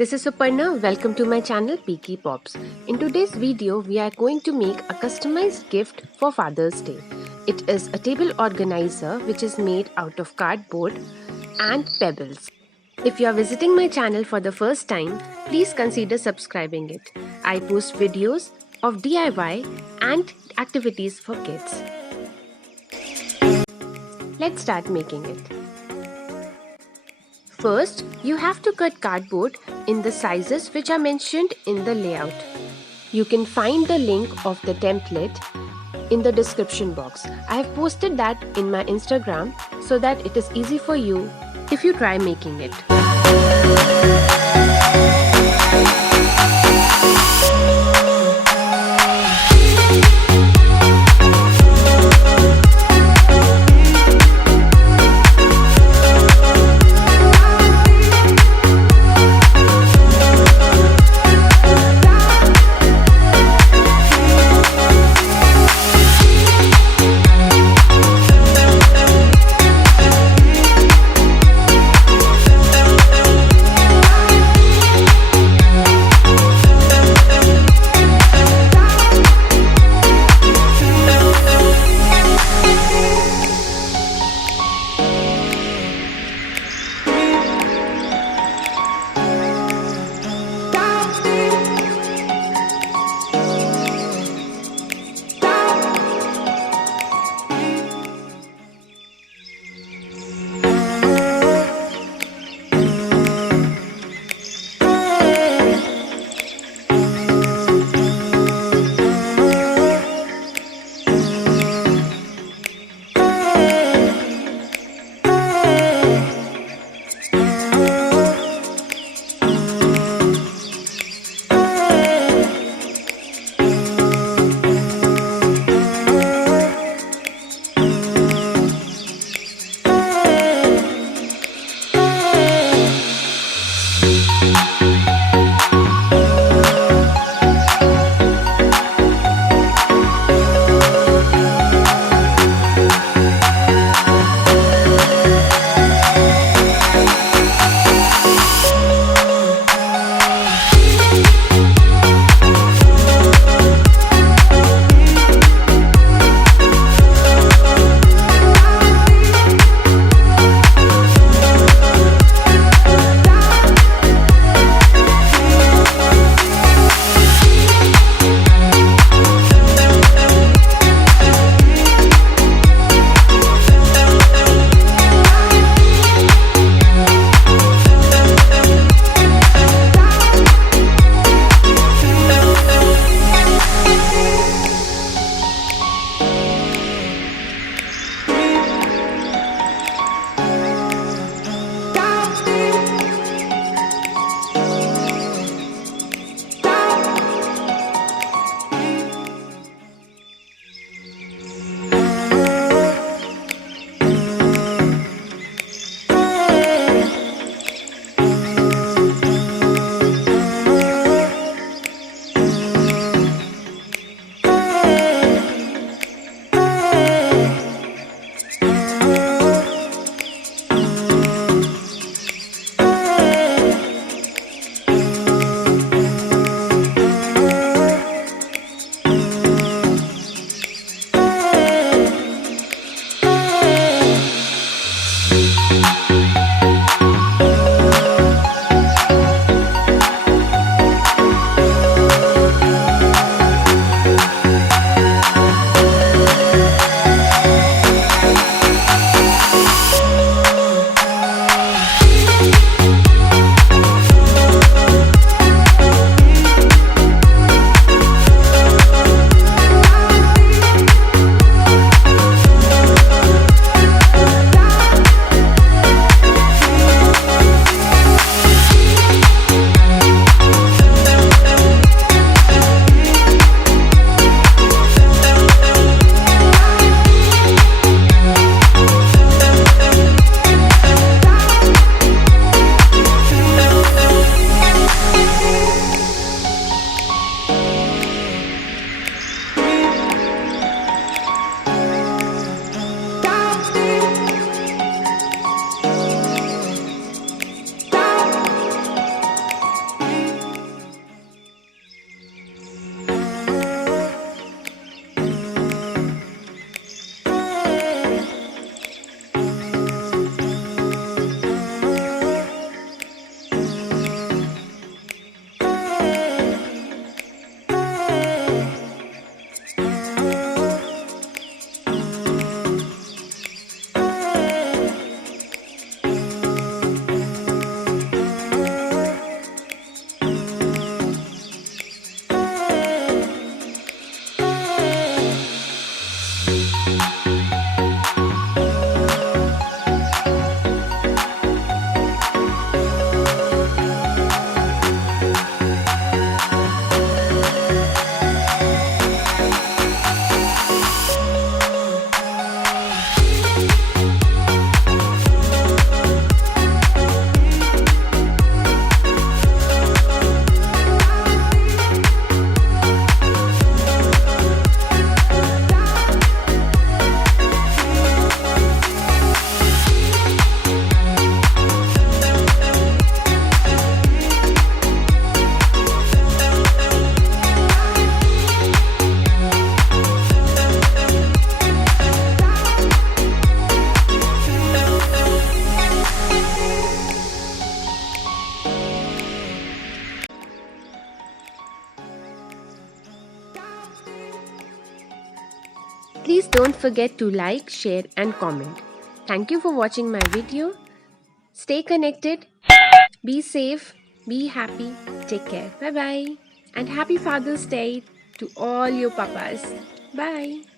This is Suparna. Welcome to my channel Peaky Pops. In today's video, we are going to make a customized gift for Father's Day. It is a table organizer which is made out of cardboard and pebbles. If you are visiting my channel for the first time, please consider subscribing it. I post videos of DIY and activities for kids. Let's start making it. First, you have to cut cardboard in the sizes which are mentioned in the layout. You can find the link of the template in the description box. I have posted that in my Instagram so that it is easy for you if you try making it. don't forget to like, share and comment. Thank you for watching my video. Stay connected, be safe, be happy, take care. Bye bye. And happy Father's Day to all your papas. Bye.